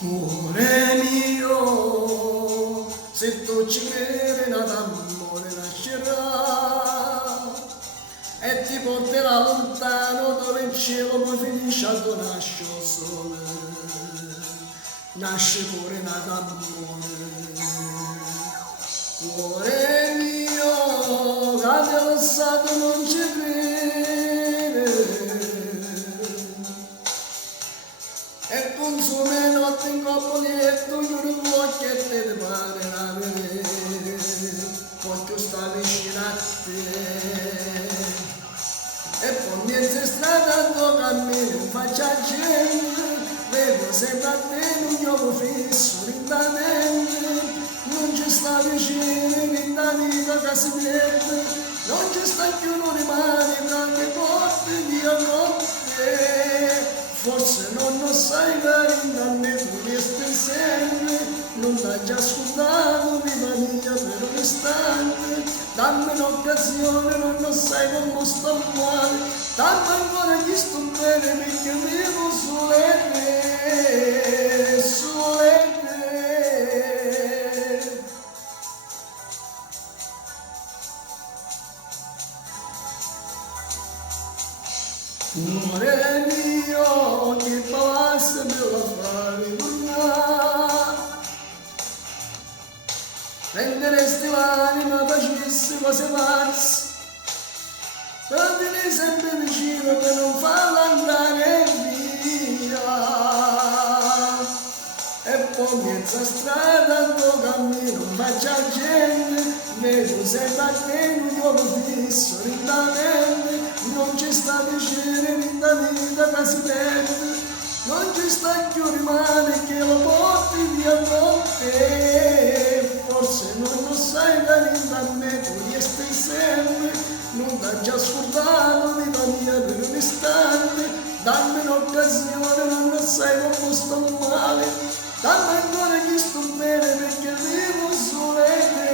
Cuore mio, se tu ci credi d'amore nascerà e ti porterà lontano dove il cielo poi finisce a nasce il sole, nasce pure d'amore. Cuore mio, che ti ho lasciato non ci crede e consumi notte in coppa di letto, chiudi gli occhi e te ne pare la vedere, voglio sta vicino a te. E poi mezza strada tu cammini, faccia gente, vedo sempre a te un gioco fisso, lentamente, non ci sta vicino, in la vita che si perde, non ci sta più non rimane, tra le porte via con te. Forse non lo sai, carinda, me tu resti sempre, non t'hai già ascoltato, vita mia, per un istante, dammi un'occasione, non lo sai come sto male, dammi ancora chi sto bene, perché vivo sulle te, sulle te. Cuore mio, che passa me la fare tornare, prenderesti l'anima, facessi cose pazze, per tenere sempre vicino per non farla andare via. E poi mezza strada tu cammino, faccia gente, vedo sempre a te un uomo fisso, lentamente, non ci sta piacere in la vita che si perde, non ci sta più rimane che lo porti via con te. Forse non lo sai, carinda, a me tu resti sempre, non t'hai già scordato, vita mia, per un istante, dammi un'occasione, non lo sai come sto male, dammi ancora chi sto bene, perché vivo sulle te.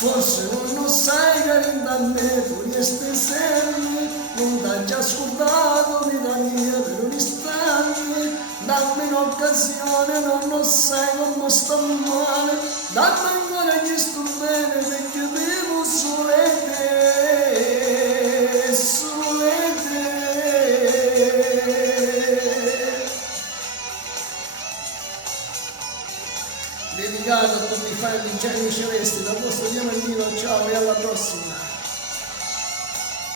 Forse non lo sai, carinda, a me tu resti sempre, non t'hai già ascoltato, vita mia, per un istante, dammi un'occasione, non lo sai come sto male, dammi ancora che sto bene, perché vivo sulle te, sulle te. Dedicato a tutti i fan di Gianni Celesti, da vostro Diamantino, ciao e alla prossima!